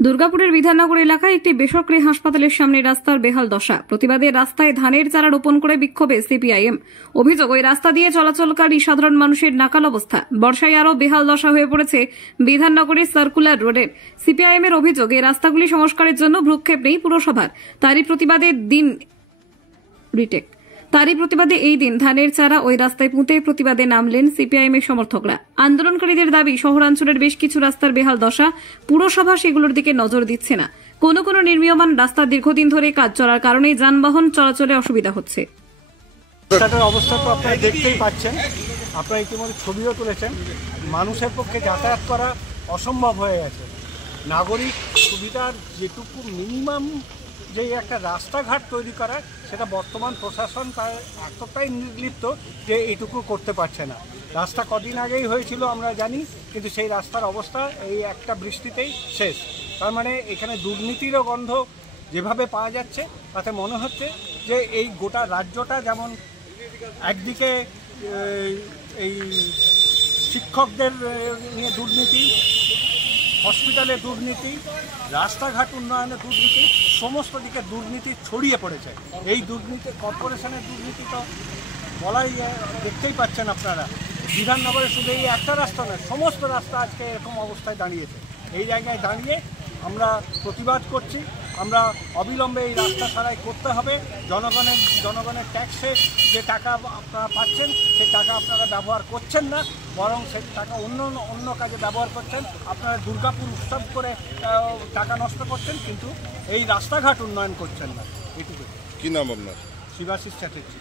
দুর্গাপুরের বিধাননগর এলাকায় একটি বেসরকারি হাসপাতালের সামনে রাস্তার বেহাল দশা। প্রতিবাদে রাস্তায় ধানের চারা রোপণ করে বিক্ষোভে সিপিআইএম। অভিযোগ, ওই রাস্তা দিয়ে চলাচলকারী সাধারণ মানুষের নাকাল অবস্থা। বর্ষায় আরও বেহাল দশা হয়ে পড়েছে বিধাননগরের সার্কুলার রোডের। সিপিআইএম এর অভিযোগ, এই রাস্তাগুলি সংস্কারের জন্য ভ্রুক্ষেপ নেই পুরসভার। তারই প্রতিবাদে এই দিন ধানের চারা ওই রাস্তায় পুঁতে প্রতিবাদে নামলেন সিপিআইএম এর সমর্থকরা। আন্দোলনকারীদের দাবি, শহরাঞ্চলের বেশ কিছু রাস্তার বেহাল দশা, পুরসভা সেগুলোর দিকে নজর দিচ্ছে না। কোনো নির্মীয়মান রাস্তা দীর্ঘদিন ধরে কাজ চলার কারণে যানবাহন চলাচলে অসুবিধা হচ্ছে। রাস্তাটার অবস্থা তো আপনারা দেখতেই পাচ্ছেন, আপনারা ইতিমধ্যে ছবিও তুলেছেন। মানুষের পক্ষে যাতায়াত করা অসম্ভব হয়ে গেছে। নাগরিক সুবিধার যেটুকু মিনিমাম যে একটা রাস্তাঘাট তৈরি করা, সেটা বর্তমান প্রশাসন প্রায় এতটাই নির্লিপ্ত যে এইটুকু করতে পারছে না। রাস্তা কদিন আগেই হয়েছিল আমরা জানি, কিন্তু সেই রাস্তার অবস্থা এই একটা বৃষ্টিতেই শেষ। তার মানে এখানে দুর্নীতিরও গন্ধ যেভাবে পাওয়া যাচ্ছে, তাতে মনে হচ্ছে যে এই গোটা রাজ্যটা যেমন একদিকে এই শিক্ষকদের নিয়ে দুর্নীতি, হসপিটালে দুর্নীতি, রাস্তাঘাট উন্নয়নে দুর্নীতি, সমস্ত দিকে দুর্নীতি ছড়িয়ে পড়েছে। এই দুর্নীতি, কর্পোরেশনের দুর্নীতি তো বলাই, দেখতেই পাচ্ছেন আপনারা। বিধাননগরে শুধু এই একটা রাস্তা নয়, সমস্ত রাস্তা আজকে এরকম অবস্থায় দাঁড়িয়েছে। এই জায়গায় দাঁড়িয়ে আমরা প্রতিবাদ করছি। আমরা অবিলম্বে এই রাস্তা সারাই করতে হবে। জনগণের ট্যাক্সে যে টাকা আপনারা পাচ্ছেন, সেই টাকা আপনারা ব্যবহার করছেন না, বরং সেই টাকা অন্য কাজে ব্যবহার করছেন। আপনারা দুর্গাপুর উৎসব করে টাকা নষ্ট করছেন, কিন্তু এই রাস্তাঘাট উন্নয়ন করছেন না। এটুকু। কি নাম আপনার? শিবাশিস চ্যাটার্জি।